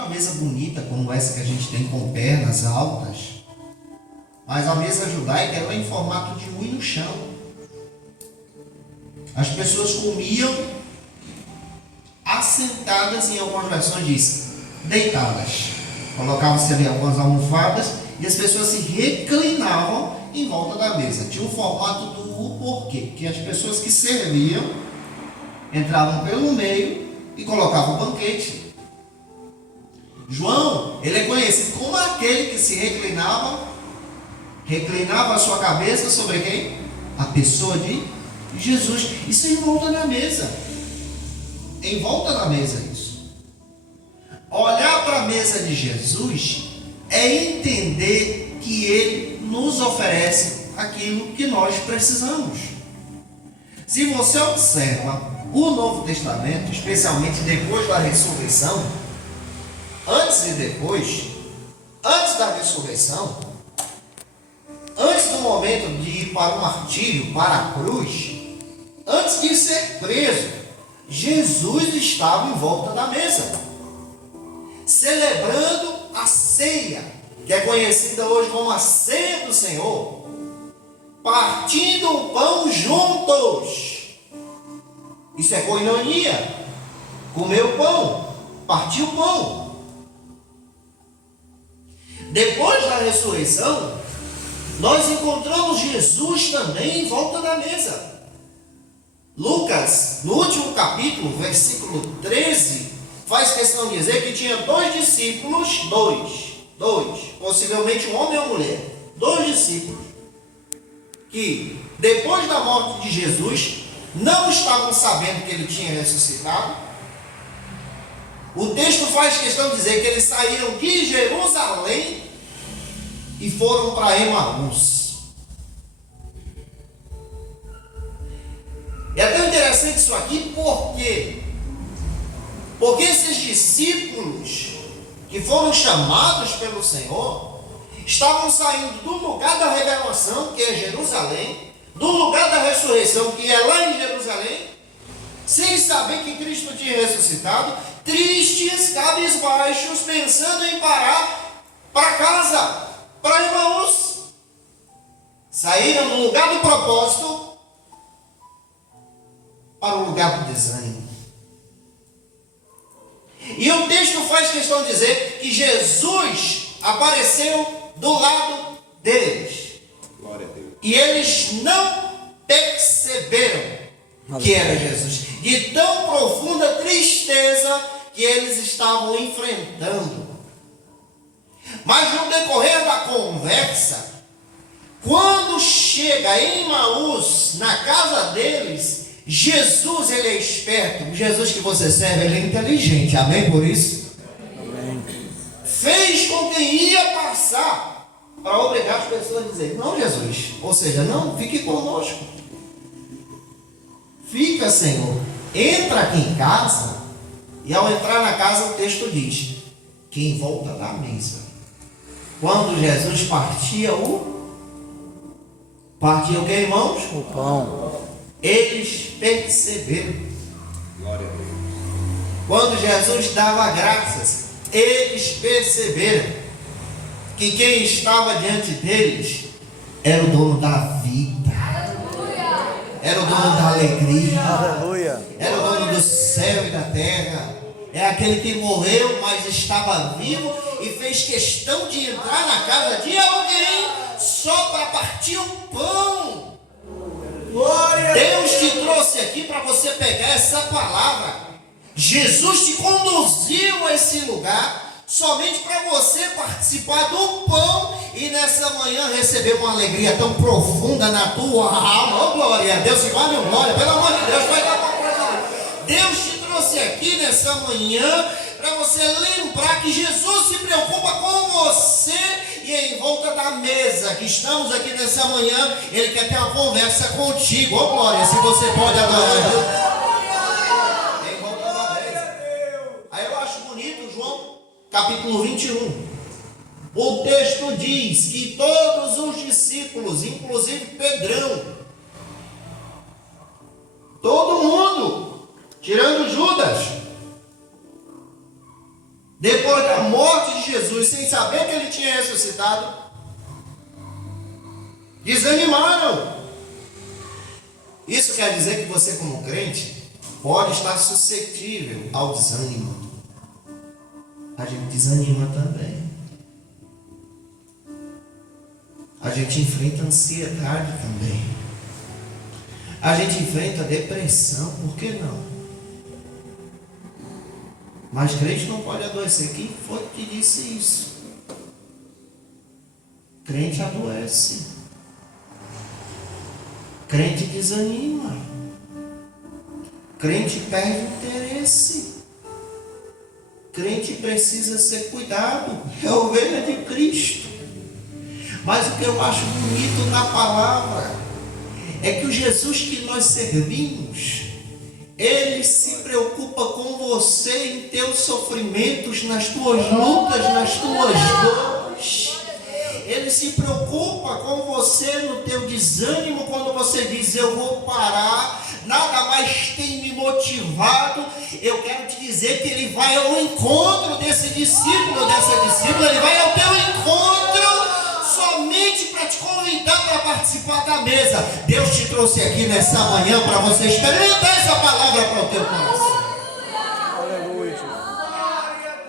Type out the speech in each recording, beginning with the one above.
Uma mesa bonita como essa que a gente tem com pernas altas, mas a mesa judaica ela é em formato de U no chão. As pessoas comiam assentadas, em algumas versões diz deitadas. Colocavam-se ali algumas almofadas e as pessoas se reclinavam em volta da mesa. Tinha um formato do U, por quê? Porque as pessoas que serviam entravam pelo meio e colocavam o banquete. João, ele é conhecido como aquele que se reclinava a sua cabeça sobre quem? A pessoa de Jesus. Isso é em volta da mesa. Em volta da mesa isso. Olhar para a mesa de Jesus é entender que Ele nos oferece aquilo que nós precisamos. Se você observa o Novo Testamento, especialmente depois da ressurreição, antes e depois, antes da ressurreição, antes do momento de ir para o martírio, para a cruz, antes de ser preso, Jesus estava em volta da mesa, celebrando a ceia, que é conhecida hoje como a ceia do Senhor, partindo o pão juntos. Isso é koinonia, comer o pão, partir o pão. Depois da ressurreição, nós encontramos Jesus também em volta da mesa. Lucas, no último capítulo, versículo 13, faz questão de dizer que tinha dois discípulos, possivelmente um homem ou uma mulher, dois discípulos, que depois da morte de Jesus, não estavam sabendo que ele tinha ressuscitado. O texto faz questão de dizer que eles saíram de Jerusalém e foram para Emaús. É tão interessante isso aqui, por quê? Porque esses discípulos que foram chamados pelo Senhor estavam saindo do lugar da revelação, que é Jerusalém, do lugar da ressurreição, que é lá em Jerusalém, sem saber que Cristo tinha ressuscitado, tristes, cabisbaixos, pensando em parar para casa, para Emaús. Saíram do lugar do propósito para o lugar do desânimo. E o texto faz questão de dizer que Jesus apareceu do lado deles. Glória a Deus. E eles não perceberam que era Jesus. De tão profunda tristeza que eles estavam enfrentando. Mas no decorrer da conversa, quando chega em Emaús, na casa deles, Jesus, ele é esperto. O Jesus que você serve, ele é inteligente. Amém por isso? Amém. Fez com quem ia passar para obrigar as pessoas a dizer: não, Jesus. Ou seja, não, fique conosco. Fica, Senhor. Entra aqui em casa. E ao entrar na casa, o texto diz que em volta da mesa, quando Jesus partia o que, irmãos? O pão. Eles perceberam. Glória a Deus. Quando Jesus dava graças, eles perceberam que quem estava diante deles era o dono da vida, era o dono da alegria, Aleluia. era o dono do céu e da terra. É aquele que morreu, mas estava vivo e fez questão de entrar na casa de alguém só para partir o pão. Deus te trouxe aqui para você pegar essa palavra. Jesus te conduziu a esse lugar somente para você participar do pão e nessa manhã receber uma alegria tão profunda na tua alma. Oh, glória a Deus, que vale glória, pelo amor de Deus, vai dar uma coisa. Deus te trouxe aqui nessa manhã para você lembrar que Jesus se preocupa com você. E em volta da mesa que estamos aqui nessa manhã, Ele quer ter uma conversa contigo. Ô glória, se você pode adorar. Em volta da mesa. Aí eu acho bonito João capítulo 21. O texto diz que todos os discípulos, inclusive Pedrão, todo mundo, tirando Judas, depois da de Jesus sem saber que ele tinha ressuscitado, desanimaram. Isso quer dizer que você, como crente, pode estar suscetível ao desânimo. A gente desanima também. A gente enfrenta ansiedade também. A gente enfrenta depressão, por que não? Mas crente não pode adoecer. Quem foi que disse isso? Crente adoece. Crente desanima. Crente perde interesse. Crente precisa ser cuidado. É a ovelha de Cristo. Mas o que eu acho bonito na palavra é que o Jesus que nós servimos, ele se preocupa com você em teus sofrimentos, nas tuas lutas, nas tuas dores. Ele se preocupa com você no teu desânimo, quando você diz, eu vou parar, nada mais tem me motivado. Eu quero te dizer que ele vai ao encontro desse discípulo, dessa discípula, ele vai ao teu encontro somente para te convidar para participar da mesa. Deus te trouxe aqui nessa manhã para você experimentar essa palavra para o teu coração. Aleluia.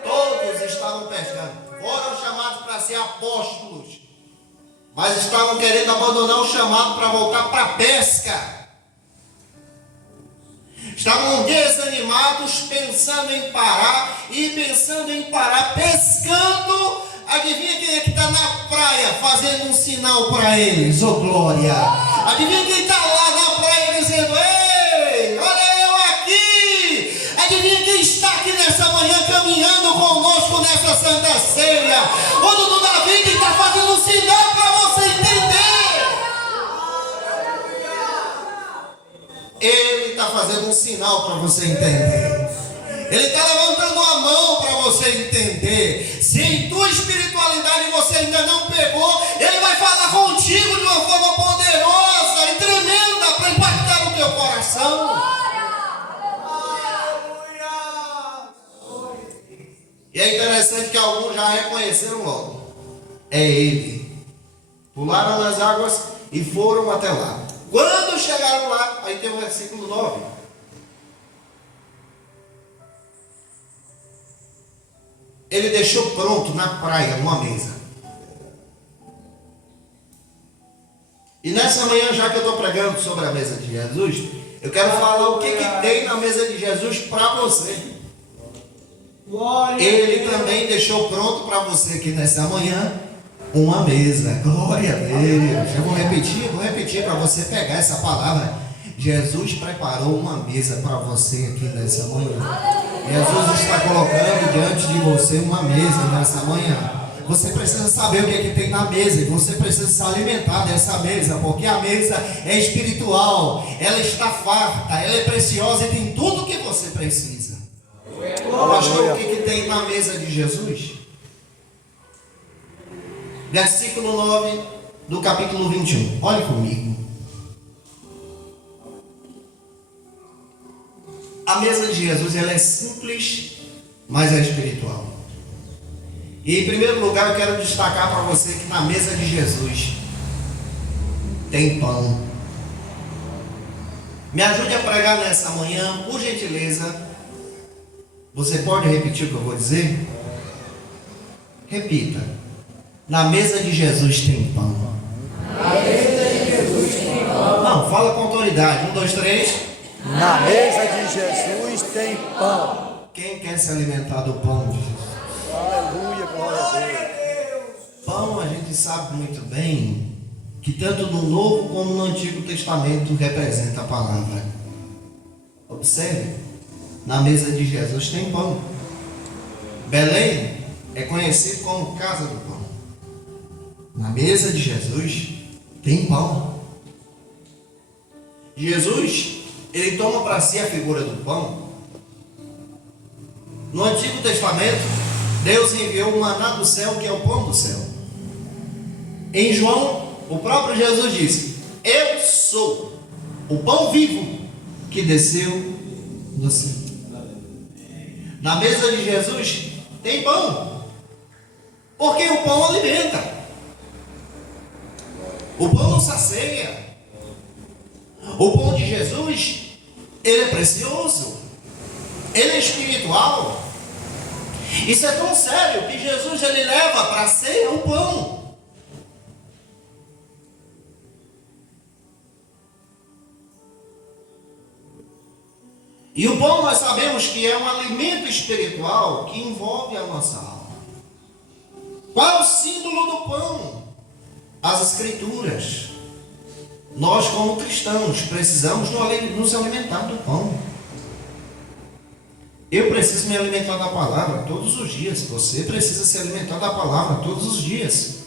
Todos estavam pescando, foram chamados para ser apóstolos, mas estavam querendo abandonar o chamado para voltar para a pesca. Estavam desanimados, pensando em parar, pescando. Adivinha quem é que está na praia fazendo um sinal para eles? Oh glória! Adivinha quem está lá na praia dizendo, ei, olha eu aqui! Adivinha quem está aqui nessa manhã caminhando conosco nessa Santa Ceia? O Dudu Davi que está fazendo um sinal para você entender. Ele está fazendo um sinal para você entender. Ele está levantando a mão para você entender. Se em tua espiritualidade você ainda não pegou, ele vai falar contigo de uma forma poderosa e tremenda para impactar o teu coração. E é interessante que alguns já reconheceram logo. É ele. Pularam nas águas e foram até lá. Quando chegaram lá, aí tem o versículo 9. Ele deixou pronto na praia uma mesa. E nessa manhã, já que eu estou pregando sobre a mesa de Jesus, eu quero falar o que tem na mesa de Jesus para você. Ele também deixou pronto para você aqui nessa manhã uma mesa. Glória a Deus. Eu vou repetir para você pegar essa palavra. Jesus preparou uma mesa para você aqui nessa manhã. Jesus está colocando diante de você uma mesa nessa manhã. Você precisa saber o que é que tem na mesa e você precisa se alimentar dessa mesa, porque a mesa é espiritual, ela está farta, ela é preciosa e tem tudo o que você precisa. Pastor, o que tem na mesa de Jesus? Versículo 9 do capítulo 21. Olhe comigo. A mesa de Jesus, ela é simples, mas é espiritual. E em primeiro lugar eu quero destacar para você que na mesa de Jesus tem pão. Me ajude a pregar nessa manhã, por gentileza. Você pode repetir o que eu vou dizer? Repita. Na mesa de Jesus tem pão. Na mesa de Jesus tem pão. Não, fala com autoridade. 1, 2, 3. Na mesa de Jesus tem pão. Quem quer se alimentar do pão de Jesus? Aleluia, glória a Deus. Pão, a gente sabe muito bem que tanto no Novo como no Antigo Testamento representa a palavra. Observe, na mesa de Jesus tem pão. Belém é conhecido como casa do pão. Na mesa de Jesus tem pão. Jesus, ele toma para si a figura do pão. No Antigo Testamento, Deus enviou o maná do céu, que é o pão do céu. Em João, o próprio Jesus disse: eu sou o pão vivo que desceu do céu. Na mesa de Jesus tem pão. Porque o pão alimenta. O pão não sacia. O pão de Jesus, ele é precioso. Ele é espiritual. Isso é tão sério que Jesus ele leva para a ceia o pão. E o pão nós sabemos que é um alimento espiritual que envolve a nossa alma. Qual é o símbolo do pão? As Escrituras. Nós como cristãos precisamos nos alimentar do pão. Eu preciso me alimentar da palavra todos os dias. Você precisa se alimentar da palavra todos os dias.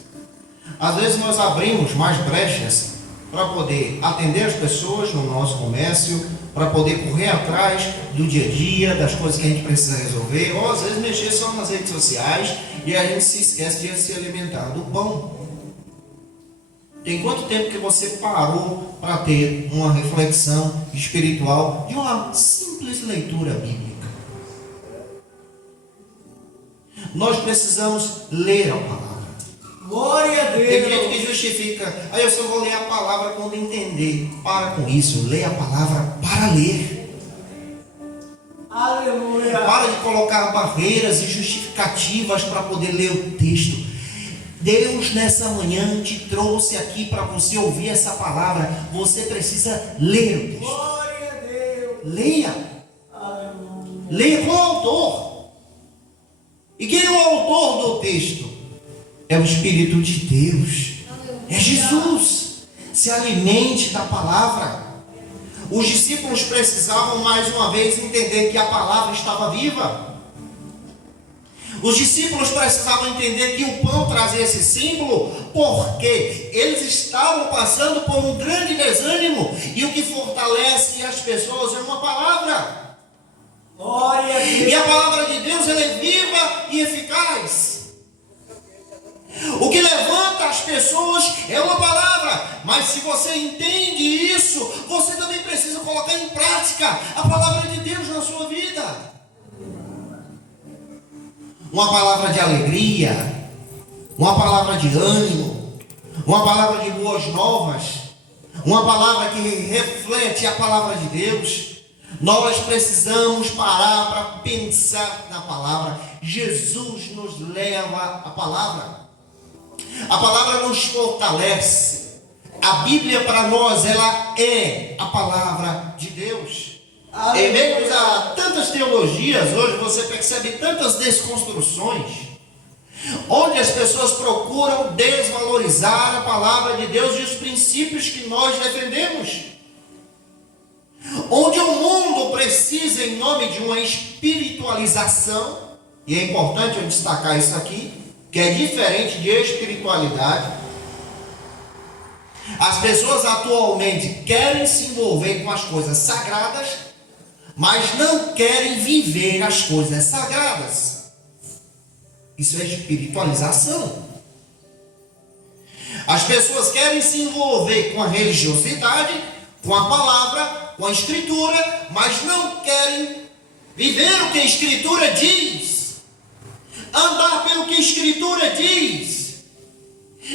Às vezes nós abrimos mais brechas para poder atender as pessoas no nosso comércio, para poder correr atrás do dia a dia, das coisas que a gente precisa resolver, ou às vezes mexer só nas redes sociais e a gente se esquece de se alimentar do pão. Tem quanto tempo que você parou para ter uma reflexão espiritual de uma simples leitura bíblica? Nós precisamos ler a palavra. Glória a Deus. Tem gente que justifica, eu só vou ler a palavra quando entender. Para com isso, leia a palavra para ler. Aleluia. Para de colocar barreiras e justificativas para poder ler o texto. Deus nessa manhã te trouxe aqui para você ouvir essa palavra. Você precisa ler o texto. Glória a Deus. Leia. Aleluia. Leia com o autor. E quem é o autor do texto? É o Espírito de Deus. É Jesus. Se alimente da palavra. Os discípulos precisavam mais uma vez entender que a palavra estava viva. Os discípulos precisavam entender que o pão trazia esse símbolo, porque eles estavam passando por um grande desânimo, e o que fortalece as pessoas é uma palavra. Glória a Deus. E a palavra de Deus ela é viva e eficaz. O que levanta as pessoas é uma palavra, mas se você entende isso, você também precisa colocar em prática a palavra de Deus na sua vida. Uma palavra de alegria, uma palavra de ânimo, uma palavra de boas novas, uma palavra que reflete a palavra de Deus. Nós precisamos parar para pensar na palavra. Jesus nos leva à palavra. A palavra nos fortalece. A Bíblia para nós, ela é a palavra de Deus. Em meio a tantas teologias, hoje você percebe tantas desconstruções, onde as pessoas procuram desvalorizar a palavra de Deus e os princípios que nós defendemos. Onde o mundo precisa, em nome de uma espiritualização, e é importante eu destacar isso aqui, que é diferente de espiritualidade. As pessoas atualmente querem se envolver com as coisas sagradas, mas não querem viver as coisas sagradas. Isso é espiritualização. As pessoas querem se envolver com a religiosidade, com a palavra, com a escritura, mas não querem viver o que a escritura diz, andar pelo que a escritura diz.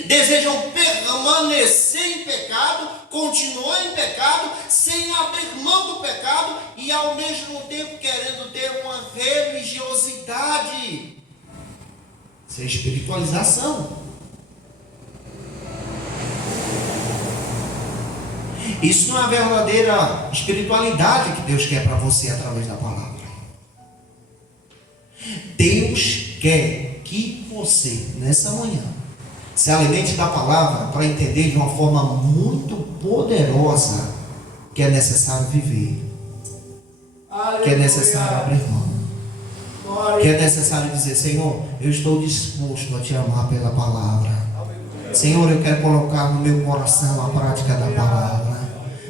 Desejam permanecer em pecado, continuar em pecado, sem abrir mão do pecado e ao mesmo tempo querendo ter uma religiosidade. Isso é espiritualização. Isso não é a verdadeira espiritualidade que Deus quer para você através da palavra. Deus quer que você, nessa manhã, se alimente da palavra para entender de uma forma muito poderosa que é necessário viver, que é necessário abrir mão, que é necessário dizer: Senhor, eu estou disposto a te amar pela palavra. Senhor, eu quero colocar no meu coração a prática da palavra.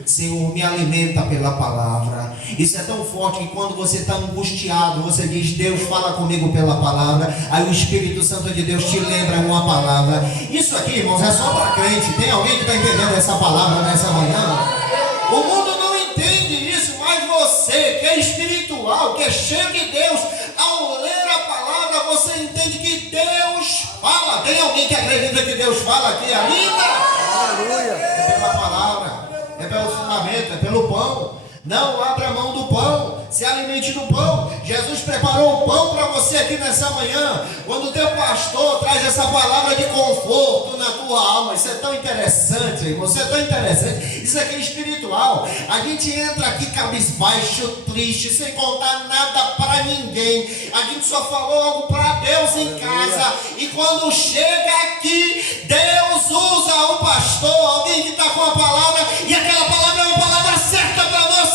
Senhor, me alimenta pela palavra. Isso é tão forte que quando você está angustiado, você diz: Deus, fala comigo pela palavra. Aí o Espírito Santo de Deus te lembra uma palavra. Isso aqui, irmãos, é só para crente. Tem alguém que está entendendo essa palavra nessa manhã? O mundo não entende isso, mas você que é espiritual, que é cheio de Deus, ao ler a palavra, você entende que Deus fala. Tem alguém que acredita que Deus fala aqui ainda? Aleluia. É pela palavra, é pelo fundamento, é pelo pão. Não abra mão do pão, se alimente do pão. Jesus preparou o pão para você aqui nessa manhã. Quando o teu pastor traz essa palavra de conforto na tua alma, isso é tão interessante, irmão, isso é tão interessante. Isso aqui é espiritual. A gente entra aqui cabisbaixo, triste, sem contar nada para ninguém. A gente só falou algo para Deus em casa. E quando chega aqui, Deus usa o pastor, alguém que está com a palavra, e aquela palavra é uma palavra certa para nós.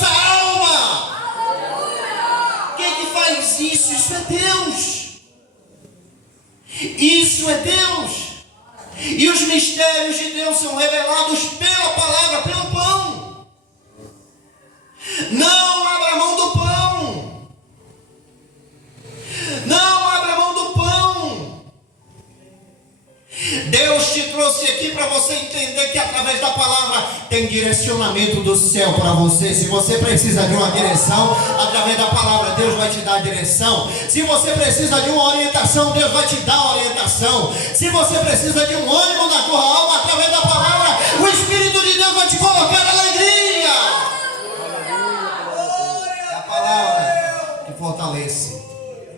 Quem que faz isso? Isso é Deus. Isso é Deus. E os mistérios de Deus são revelados pela palavra, pelo pão. Não abra mão do pão. Não abra mão do pão. Deus te trouxe aqui para você entender que através da palavra tem direcionamento do céu para você. Se você precisa de uma direção, através da palavra Deus vai te dar a direção. Se você precisa de uma orientação, Deus vai te dar a orientação. Se você precisa de um ânimo na tua alma, através da palavra, o Espírito de Deus vai te colocar alegria. É a palavra que fortalece.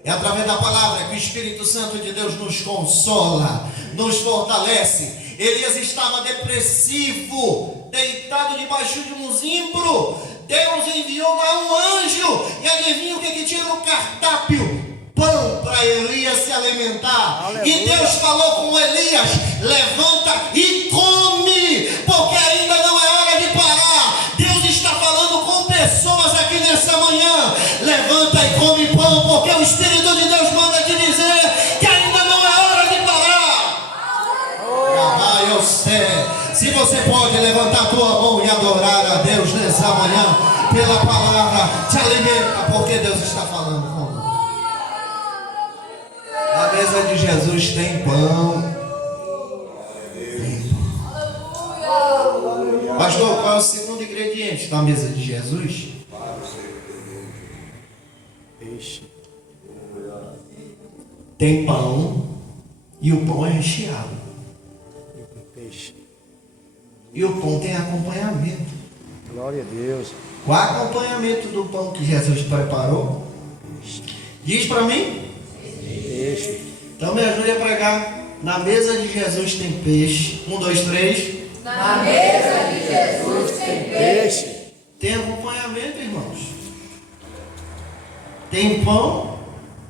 É através da palavra que o Espírito Santo de Deus nos consola, nos fortalece. Elias estava depressivo, deitado debaixo de um zimbro. Deus enviou lá um anjo. E adivinha o que tinha no cardápio? Pão para Elias se alimentar. Aleluia. E Deus falou com Elias: levanta e come, porque ainda não é hora de parar. Deus está falando com pessoas aqui nessa manhã. Levanta e come pão, porque o Espírito de Deus manda te dizer que ainda não é hora de parar. Eu sei. Se você pode levantar a tua mão e adorar a Deus nessa manhã, pela palavra, te alimenta, porque Deus está falando com você. Na mesa de Jesus tem pão. Pastor, qual é o segundo ingrediente da mesa de Jesus? Peixe. Tem pão e o pão é recheado. Peixe. E o pão tem acompanhamento. Glória a Deus. Qual é o acompanhamento do pão que Jesus preparou? Diz para mim. Peixe. Então me ajude a pregar. Na mesa de Jesus tem peixe. 1, 2, 3. Na mesa de Jesus tem peixe. Peixe. Tem acompanhamento, irmãos. Tem pão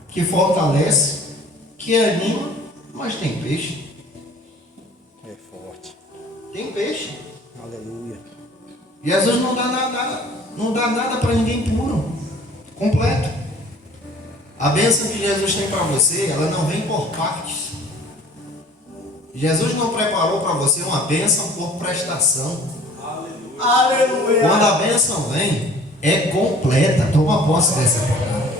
que fortalece, que anima, mas tem peixe. É forte. Tem peixe. Aleluia. Jesus não dá nada para ninguém puro, completo. A bênção que Jesus tem para você, ela não vem por partes. Jesus não preparou para você uma bênção por prestação. Aleluia. Quando a bênção vem, é completa. Toma posse dessa palavra.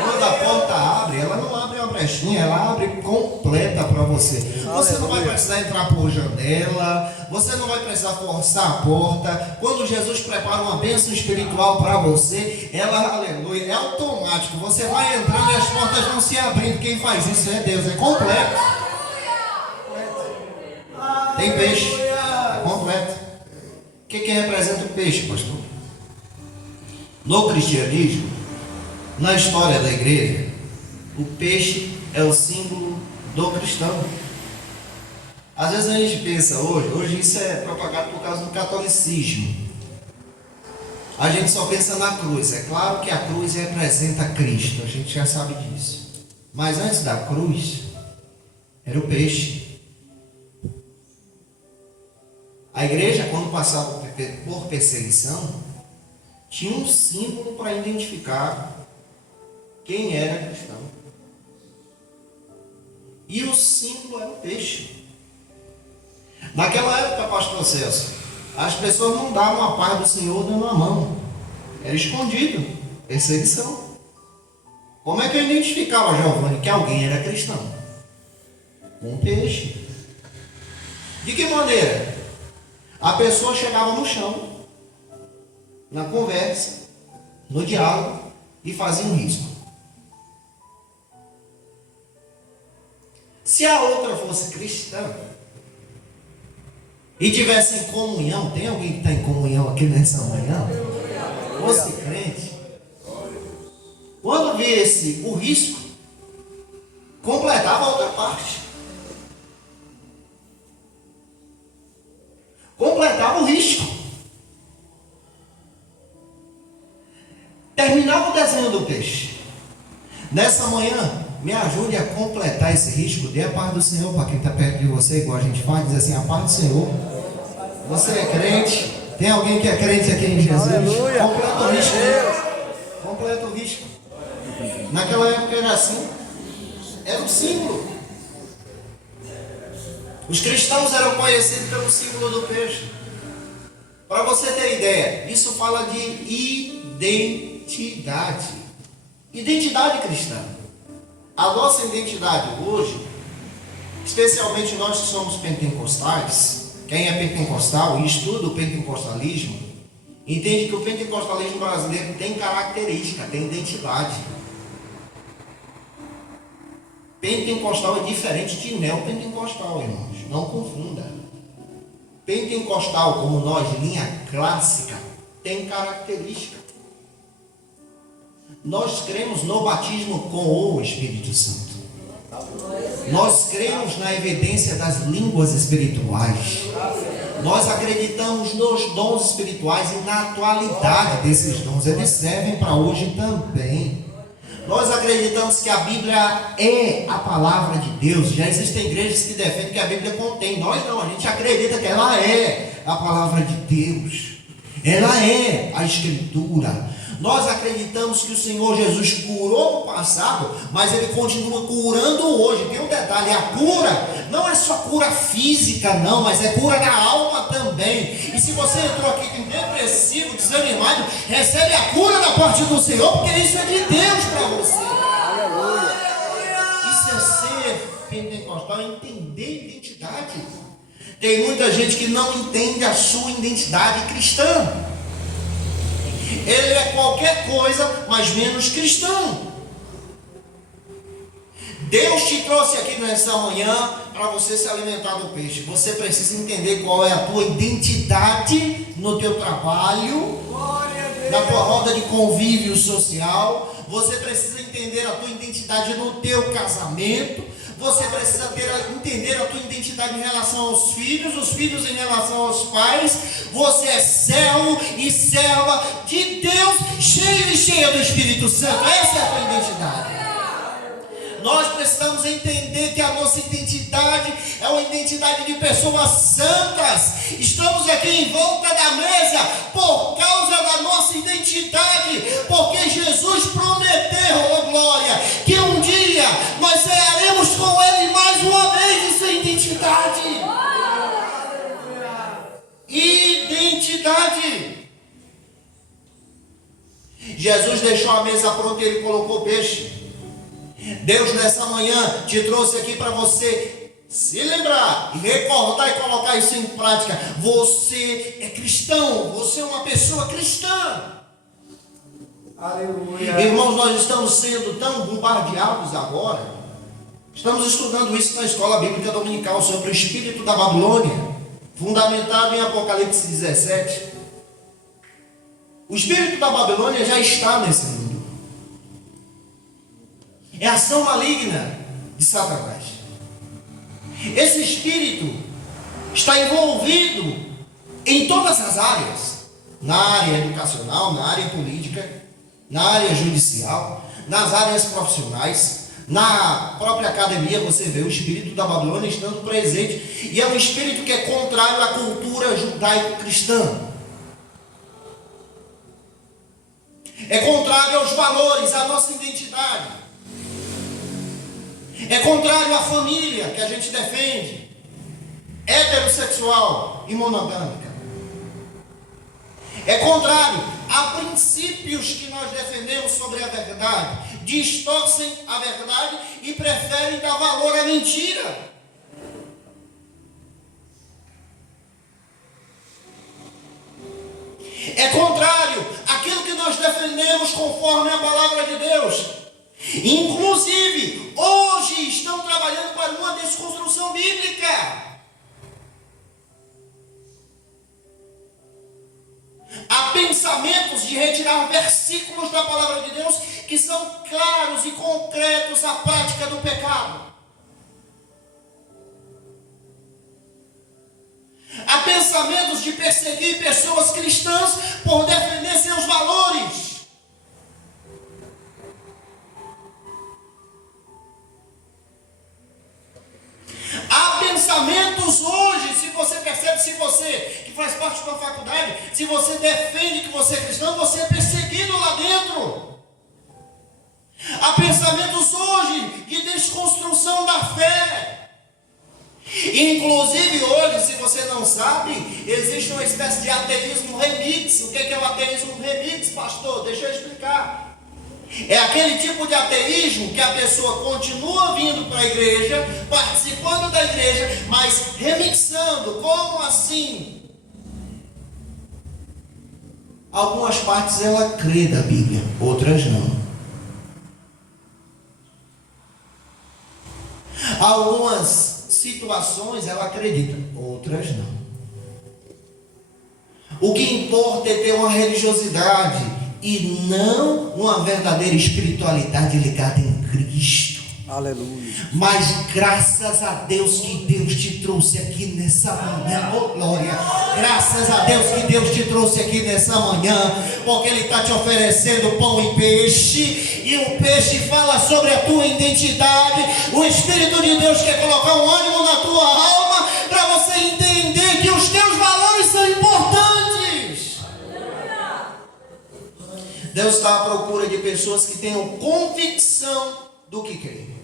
Quando a porta abre, ela não abre uma brechinha, ela abre completa para você. Você não vai precisar entrar por janela, você não vai precisar forçar a porta. Quando Jesus prepara uma bênção espiritual para você, ela, aleluia, é automático. Você vai entrando e as portas vão se abrindo. Quem faz isso é Deus, é completo. Tem peixe, é completo. O que representa o peixe, pastor? No cristianismo, na história da igreja, o peixe é o símbolo do cristão. Às vezes a gente pensa hoje isso é propagado por causa do catolicismo. A gente só pensa na cruz. É claro que a cruz representa Cristo, a gente já sabe disso. Mas antes da cruz, era o peixe. A igreja, quando passava por perseguição, tinha um símbolo para identificar quem era cristão. E o símbolo era o peixe. Naquela época, pastor Celso, as pessoas não davam a paz do Senhor dando a mão. Era escondido. Perseguição. Como é que eu identificava, Giovanni, que alguém era cristão? Com um peixe. De que maneira? A pessoa chegava no chão, na conversa, no diálogo, e fazia um risco. Se a outra fosse cristã e tivesse em comunhão, tem alguém que está em comunhão aqui nessa manhã? Fosse crente, quando visse o risco, completava a outra parte. Completava o risco. Terminava o desenho do peixe. Nessa manhã, me ajude a completar esse risco. Dê a paz do Senhor para quem está perto de você, igual a gente faz, diz assim, a paz do Senhor. Você é crente? Tem alguém que é crente aqui em Jesus? Aleluia. Completa o risco. Completa o risco. Naquela época era assim. Era um símbolo. Os cristãos eram conhecidos pelo símbolo do peixe. Para você ter ideia, isso fala de identidade. Identidade cristã. A nossa identidade hoje, especialmente nós que somos pentecostais, quem é pentecostal e estuda o pentecostalismo, entende que o pentecostalismo brasileiro tem característica, tem identidade. Pentecostal é diferente de neopentecostal, irmãos. Não confunda. Pentecostal, como nós, linha clássica, tem característica. Nós cremos no batismo com o Espírito Santo. Nós cremos na evidência das línguas espirituais. Nós acreditamos nos dons espirituais e na atualidade desses dons. Eles servem para hoje também. Nós acreditamos que a Bíblia é a palavra de Deus. Já existem igrejas que defendem que a Bíblia contém. Nós não, a gente acredita que ela é a palavra de Deus. Ela é a Escritura. Nós acreditamos que o Senhor Jesus curou no passado, mas Ele continua curando hoje. Tem um detalhe, a cura não é só cura física não, mas é cura da alma também. E se você entrou aqui depressivo, desanimado, recebe a cura da parte do Senhor, porque isso é de Deus para você. Aleluia. Isso é ser pentecostal, é entender identidade. Tem muita gente que não entende a sua identidade cristã. Ele é qualquer coisa, mas menos cristão. Deus te trouxe aqui nessa manhã para você se alimentar do peixe. Você precisa entender qual é a tua identidade no teu trabalho, na tua roda de convívio social. Você precisa entender a tua identidade no teu casamento. Você precisa entender a tua identidade em relação aos filhos, os filhos em relação aos pais. Você é servo e serva de Deus, cheio e cheia do Espírito Santo. Essa é a tua identidade. Nós precisamos entender que a nossa identidade é uma identidade de pessoas santas. Estamos aqui em volta da mesa por causa da nossa identidade, porque Jesus prometeu, oh glória, que um dia nós cearemos com Ele mais uma vez. Isso é identidade. Identidade. Jesus deixou a mesa pronta e Ele colocou peixe. Deus nessa manhã te trouxe aqui para você se lembrar e recordar e colocar isso em prática. Você é cristão, você é uma pessoa cristã. Aleluia. Irmãos, nós estamos sendo tão bombardeados agora. Estamos estudando isso na escola bíblica dominical sobre o espírito da Babilônia, fundamentado em Apocalipse 17. O espírito da Babilônia já está nesse mundo. É a ação maligna de Satanás. Esse espírito está envolvido em todas as áreas. Na área educacional, na área política, na área judicial, nas áreas profissionais, na própria academia. Você vê o espírito da Babilônia estando presente. E é um espírito que é contrário à cultura judaico-cristã. É contrário aos valores, à nossa identidade. É contrário à família que a gente defende, heterossexual e monogâmica. É contrário a princípios que nós defendemos sobre a verdade. Distorcem a verdade e preferem dar valor à mentira. É contrário àquilo que nós defendemos conforme a palavra de Deus. Inclusive, hoje estão trabalhando para uma pensamentos de retirar versículos da palavra de Deus que são claros e concretos à prática do pecado. Há pensamentos de perseguir pessoas cristãs por defender seus valores. Há pensamentos hoje, se você percebe, se você que faz parte de uma faculdade, se você defende que você é cristão, você é perseguido lá dentro. Há pensamentos hoje de desconstrução da fé. Inclusive hoje, se você não sabe, existe uma espécie de ateísmo remix. O que é o ateísmo remix, pastor? Deixa eu explicar. É aquele tipo de ateísmo que a pessoa continua vindo para a igreja, participando da igreja, mas remixando. Como assim? Algumas partes ela crê da Bíblia, outras não. Algumas situações ela acredita, outras não. O que importa é ter uma religiosidade e não uma verdadeira espiritualidade ligada em Cristo. Aleluia. Mas graças a Deus que Deus te trouxe aqui nessa manhã, oh glória, graças a Deus que Deus te trouxe aqui nessa manhã, porque Ele está te oferecendo pão e peixe, e o peixe fala sobre a tua identidade. O Espírito de Deus quer colocar um ânimo na tua alma, para você entender que os teus valores são importantes. Deus está à procura de pessoas que tenham convicção do que creem.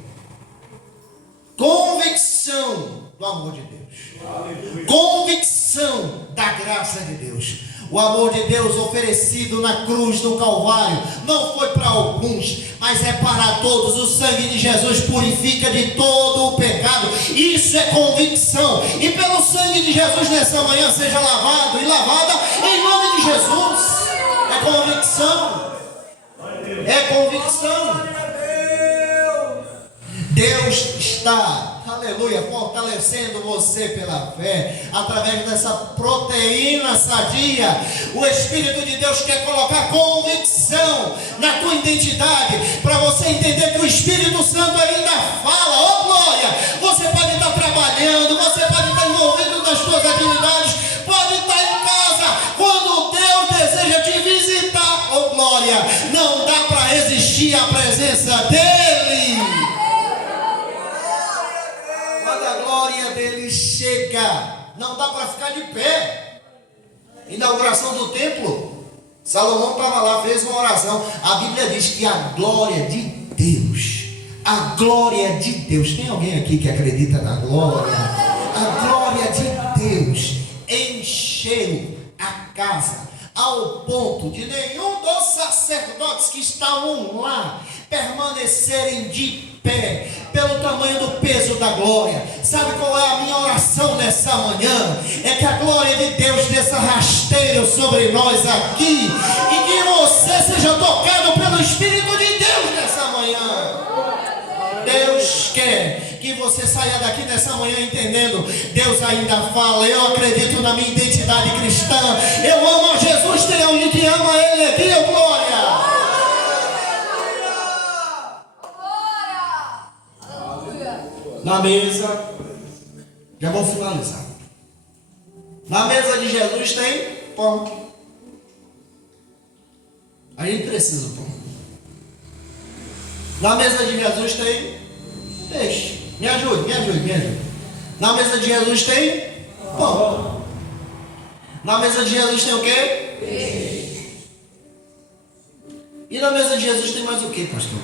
Convicção do amor de Deus. Convicção da graça de Deus. O amor de Deus oferecido na cruz do Calvário não foi para alguns, mas é para todos. O sangue de Jesus purifica de todo o pecado. Isso é convicção. E pelo sangue de Jesus nessa manhã seja lavado e lavada em nome de Jesus. É convicção. É convicção. Deus está, aleluia, fortalecendo você pela fé, através dessa proteína sadia. O Espírito de Deus quer colocar convicção na tua identidade, para você entender que o Espírito Santo ainda fala, oh glória. Você pode estar trabalhando, você pode estar envolvido nas suas atividades, pode estar em casa, quando Deus deseja te visitar, oh glória, não dá para resistir à presença dEle. Dele chega, não dá para ficar de pé. Inauguração do templo, Salomão estava lá, fez uma oração. A Bíblia diz que a glória de Deus, tem alguém aqui que acredita na glória? A glória de Deus encheu a casa, ao ponto de nenhum dos sacerdotes que estavam lá permanecerem de pé, pelo tamanho do peso da glória. Sabe qual é a minha oração nessa manhã? É que a glória de Deus desça rasteiro sobre nós aqui, e que você seja tocado pelo Espírito de Deus nessa manhã. Deus quer que você saia daqui nessa manhã entendendo, Deus ainda fala. Eu acredito na minha identidade cristã, eu amo a Jesus, tem alguém que ama Ele aqui, oh glória. Na mesa, já vou finalizar. Na mesa de Jesus tem pão. A gente precisa do pão. Na mesa de Jesus tem peixe. Me ajude. Na mesa de Jesus tem pão. Na mesa de Jesus tem o quê? Peixe. E na mesa de Jesus tem mais o quê, pastor?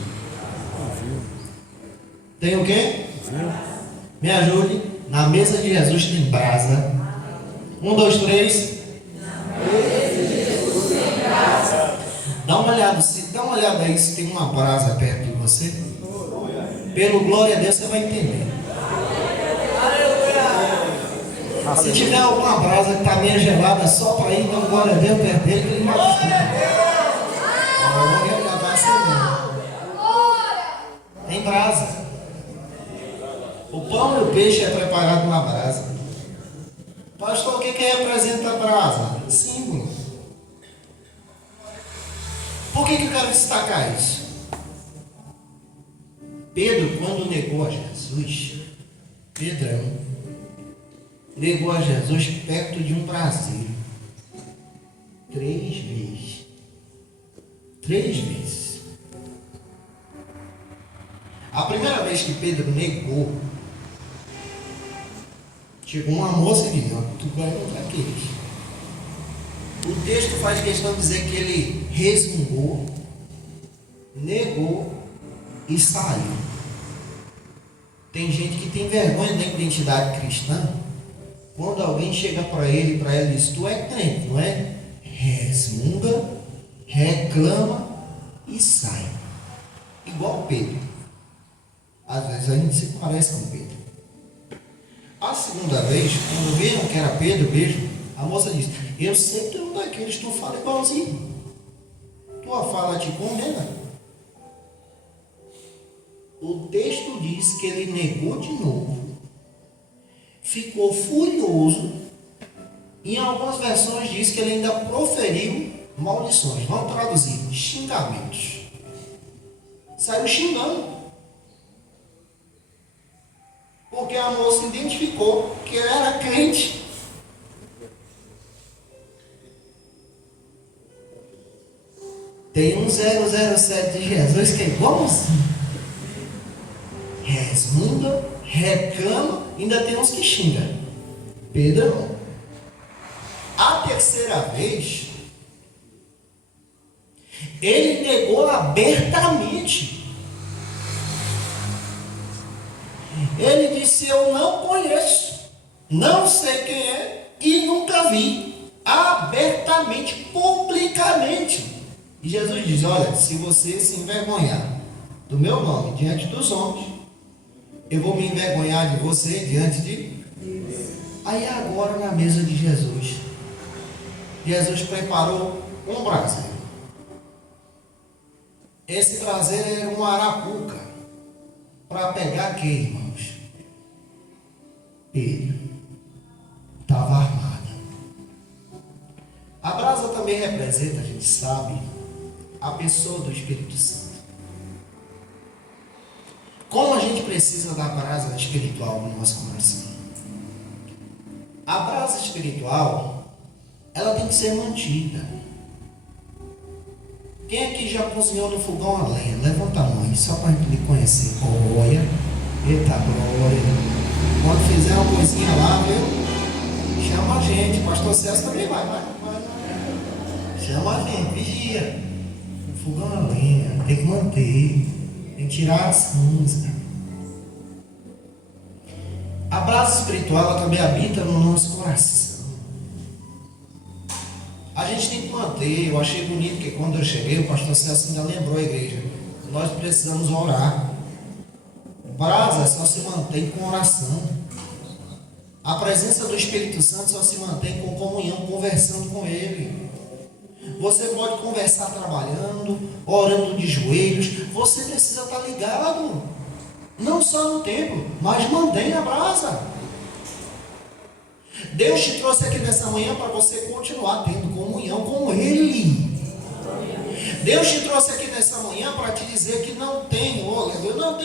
Tem o quê? Me ajude. Na mesa de Jesus tem brasa. 1, 2, 3. Na mesa de Jesus tem brasa. Dá uma olhada aí se tem uma brasa perto de você. Pelo glória a Deus você vai entender. Se tiver alguma brasa que está meio gelada, só para ir, então glória a Deus perto dele, que ele vai tem brasa. O pão e o peixe é preparado na brasa. Pastor, o que representa a brasa? Símbolo. que eu quero destacar isso? Pedro, quando negou a Jesus, Pedrão negou a Jesus perto de um braseiro. 3 vezes. 3 vezes. A primeira vez que Pedro negou, chegou uma moça e disse: tu vai encontrar aqueles. O texto faz questão de dizer que ele resmungou, negou e saiu. Tem gente que tem vergonha da identidade cristã. Quando alguém chega para ele e para ela diz: tu é crente, não é? Resmunga, reclama e sai. Igual Pedro. Às vezes a gente se parece com Pedro. A segunda vez, quando viram que era Pedro mesmo, a moça disse: eu sei que tu é um daqueles, tu fala igualzinho. Tua fala te condena. O texto diz que ele negou de novo, ficou furioso. Em algumas versões diz que ele ainda proferiu maldições. Vamos traduzir: xingamentos. Saiu xingando. Porque a moça identificou que ele era crente. Tem um 007 de Jesus que é igualzinho. Resmunga, reclama, ainda tem uns que xingam. Pedro não. A terceira vez, ele negou abertamente. Ele disse: eu não conheço, não sei quem é e nunca vi. Abertamente, publicamente. E Jesus diz: olha, se você se envergonhar do meu nome diante dos homens, eu vou me envergonhar de você diante de Deus. Aí agora na mesa de Jesus, Jesus preparou um braseiro. Esse braseiro era uma arapuca. Para pegar quê, irmãos? Pedro estava armada. A brasa também representa, a gente sabe, a pessoa do Espírito Santo. Como a gente precisa da brasa espiritual no nosso coração? A brasa espiritual, ela tem que ser mantida. Quem aqui já cozinhou no fogão a lenha? Levanta a mão, só para a gente lhe conhecer. Olha, eita glória. Quando fizer uma coisinha lá, viu? Chama a gente. Pastor Celso também vai. Chama a gente, vigia. Fogão a lenha, tem que manter, tem que tirar as músicas. A brasa espiritual, ela também habita no nosso coração. A gente tem que manter. Eu achei bonito que quando eu cheguei, o pastor Celso ainda lembrou a igreja: nós precisamos orar. Brasa só se mantém com oração. A presença do Espírito Santo só se mantém com comunhão, conversando com Ele. Você pode conversar trabalhando, orando de joelhos. Você precisa estar ligado, não só no templo, mas mantenha a brasa. Deus te trouxe aqui nessa manhã para você continuar tendo comunhão com Ele. Deus te trouxe aqui nessa manhã para te dizer que não tem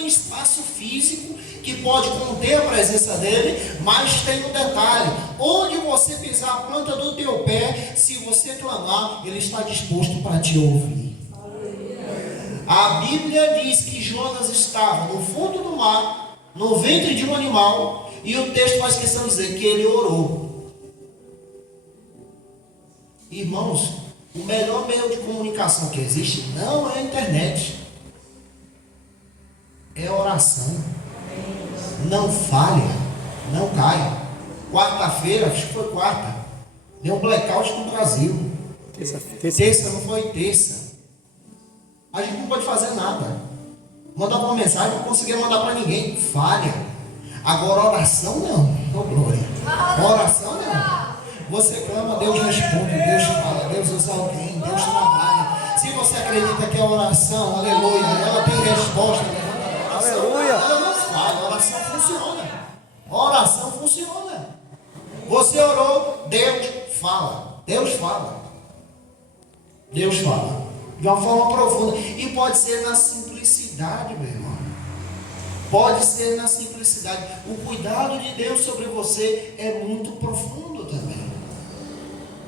espaço físico que pode conter a presença dEle, mas tem um detalhe: onde você pisar a planta do teu pé, se você clamar, Ele está disposto para te ouvir. A Bíblia diz que Jonas estava no fundo do mar, no ventre de um animal, e o texto faz questão de dizer que ele orou. Irmãos, o melhor meio de comunicação que existe não é a internet, é a oração. Não falha, não caia. Quarta-feira, acho que foi quarta, deu um blackout no Brasil. Terça não foi terça. A gente não pode fazer nada. Mandar uma mensagem, não conseguia mandar para ninguém. Falha. Agora oração não. Oh, glória. Oração não. Você clama, Deus responde, Deus fala, Deus usa alguém, Deus trabalha. Se você acredita que a oração, aleluia, ela tem resposta, Aleluia. ela não falha, a oração funciona. A oração funciona. Você orou, Deus fala. Deus fala. Deus fala. De uma forma profunda. E pode ser na simplicidade, meu irmão. Pode ser na simplicidade. O cuidado de Deus sobre você é muito profundo também.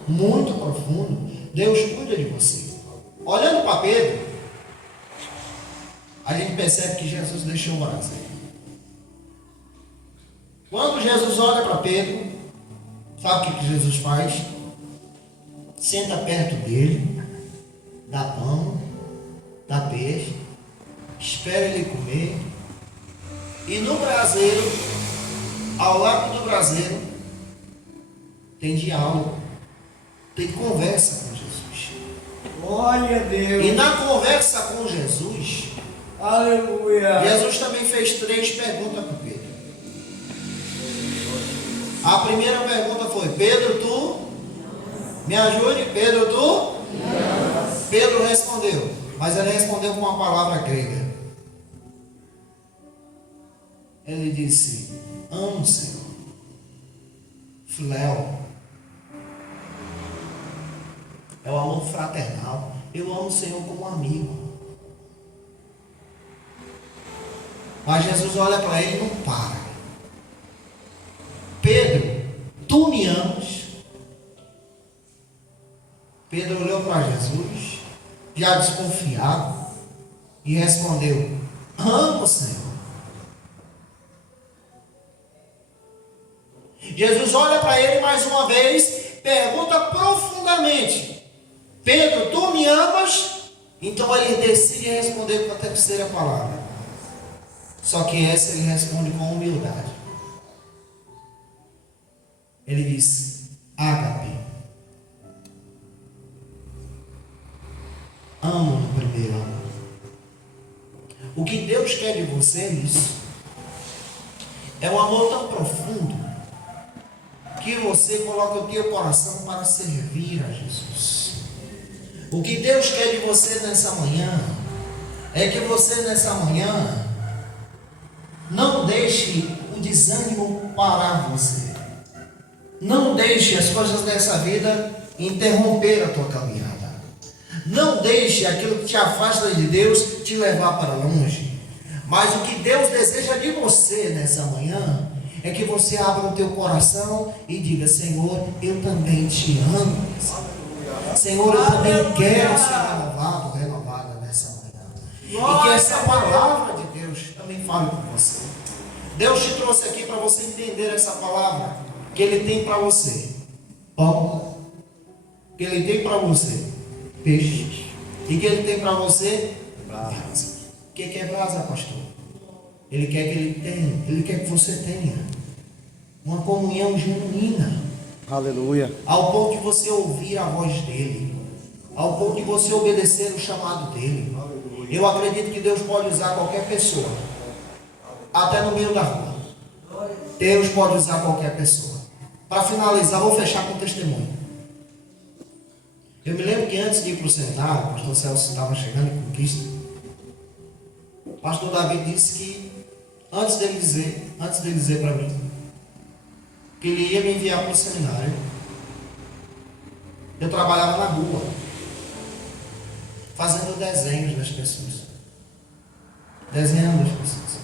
Muito profundo. Deus cuida de você. Olhando para Pedro, a gente percebe que Jesus deixou o braseiro. Quando Jesus olha para Pedro, sabe o que Jesus faz? Senta perto dele, dá pão, dá peixe, espera ele comer. E no braseiro, ao lado do braseiro, tem diálogo, tem conversa com Jesus. Glória a Deus. E na conversa com Jesus, Aleluia. Jesus também fez 3 perguntas para Pedro. A primeira pergunta foi: Pedro, tu me ajude? Pedro, tu? Pedro respondeu, mas ele respondeu com uma palavra grega. Ele disse: amo, Senhor. Filéu. É o amor fraternal. Eu amo o Senhor como amigo. Mas Jesus olha para ele e não para. Pedro, tu me amas? Pedro olhou para Jesus, já desconfiado, e respondeu: amo, Senhor. Jesus olha para ele mais uma vez, pergunta profundamente: Pedro, tu me amas? Então ele decide responder com a terceira palavra. Só que essa ele responde com humildade. Ele diz: ágape. Amo no primeiro amor. O que Deus quer de você é isso. É um amor tão profundo que você coloca o teu coração para servir a Jesus. O que Deus quer de você nessa manhã é que você nessa manhã não deixe o desânimo parar você. Não deixe as coisas dessa vida interromper a tua caminhada. Não deixe aquilo que te afasta de Deus te levar para longe. Mas o que Deus deseja de você nessa manhã é que você abra o teu coração e diga: Senhor, eu também te amo. Senhor, eu também quero ser renovado, renovada nessa manhã. E que essa palavra de Deus também fale com você. Deus te trouxe aqui para você entender essa palavra que Ele tem para você: pão, que Ele tem para você peixe, e que Ele tem para você brasa. O que é brasa, pastor? Ele quer que Ele quer que você tenha uma comunhão genuína. Aleluia. Ao ponto de você ouvir a voz dEle, ao ponto de você obedecer o chamado dEle. Eu acredito que Deus pode usar qualquer pessoa, até no meio da rua. Deus pode usar qualquer pessoa. Para finalizar, vou fechar com um testemunho. Eu me lembro que antes de ir para o seminário, o pastor Celso estava chegando em Conquista. O pastor Davi disse que, antes dele dizer para mim que ele ia me enviar para o seminário, eu trabalhava na rua, fazendo desenhos das pessoas. Desenhando as pessoas.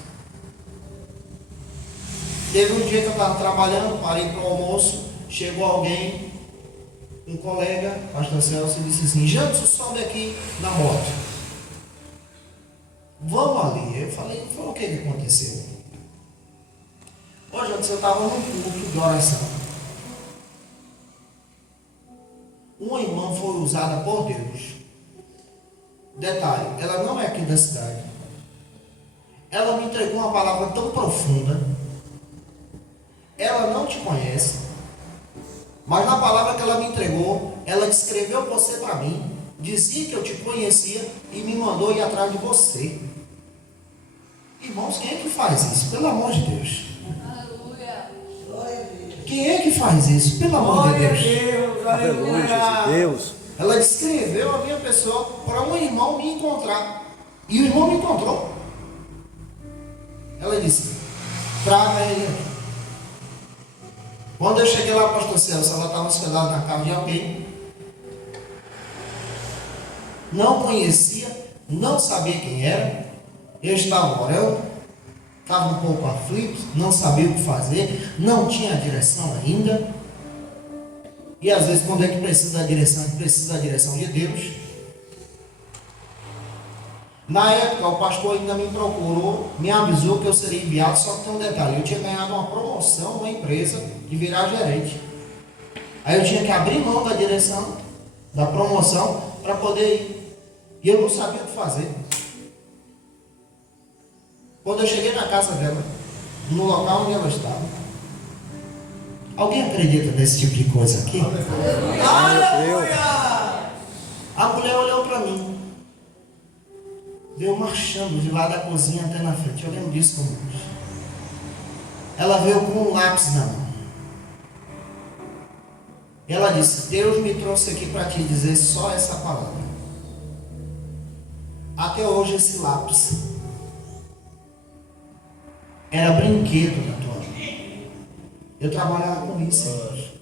Teve um dia que eu estava trabalhando, parei para o almoço, chegou alguém, um colega, pastor Celso, e disse assim: Janson, sobe aqui na moto. Vamos ali. Eu falei: foi o que aconteceu? Hoje eu estava num culto de oração. Uma irmã foi usada por Deus. Detalhe, ela não é aqui da cidade. Ela me entregou uma palavra tão profunda. Ela não te conhece, mas na palavra que ela me entregou, ela descreveu você para mim, dizia que eu te conhecia e me mandou ir atrás de você. Irmãos, quem é que faz isso? Pelo amor de Deus. Aleluia. Quem é que faz isso? Pelo amor de Deus. Aleluia, Jesus, Deus. Ela descreveu a minha pessoa para um irmão me encontrar. E o irmão me encontrou. Ela disse: traga ele aqui. Quando eu cheguei lá, pastor Celso, ela estava hospedada na casa de alguém. não conhecia, não sabia quem era. Eu estava orando, estava um pouco aflito, não sabia o que fazer, não tinha direção ainda. E às vezes, quando a gente precisa da direção de Deus. Na época, o pastor ainda me procurou, me avisou que eu seria enviado, só que tem um detalhe: eu tinha ganhado uma promoção numa empresa de virar gerente. Aí eu tinha que abrir mão da direção, da promoção, para poder ir. E eu não sabia o que fazer. Quando eu cheguei na casa dela, no local onde ela estava, alguém acredita nesse tipo de coisa aqui? Aleluia! A mulher olhou para mim, veio marchando de lá da cozinha até na frente. Eu lembro disso como hoje. Ela veio com um lápis na mão. Ela disse: Deus me trouxe aqui para te dizer só essa palavra. Até hoje esse lápis era brinquedo na tua mão. Eu trabalhava com isso, irmãos.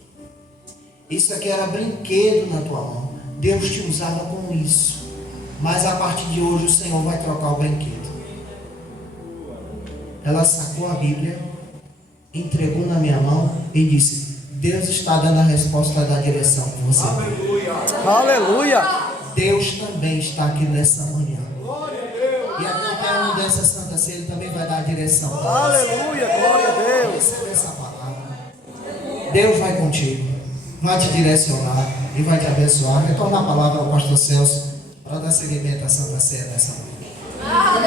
Isso aqui era brinquedo na tua mão. Deus te usava com isso. Mas a partir de hoje o Senhor vai trocar o brinquedo. Ela sacou a Bíblia, entregou na minha mão e disse: Deus está dando a resposta da direção que você tem. Aleluia. Deus também está aqui nessa manhã. E a qualquer um dessa Santa Ceia, Ele também vai dar a direção. Aleluia. Glória a Deus. Receba essa palavra. Deus vai contigo, vai te direcionar e vai te abençoar. Retorna a palavra ao pastor Celso para dar seguimento à Santa Ceia dessa manhã.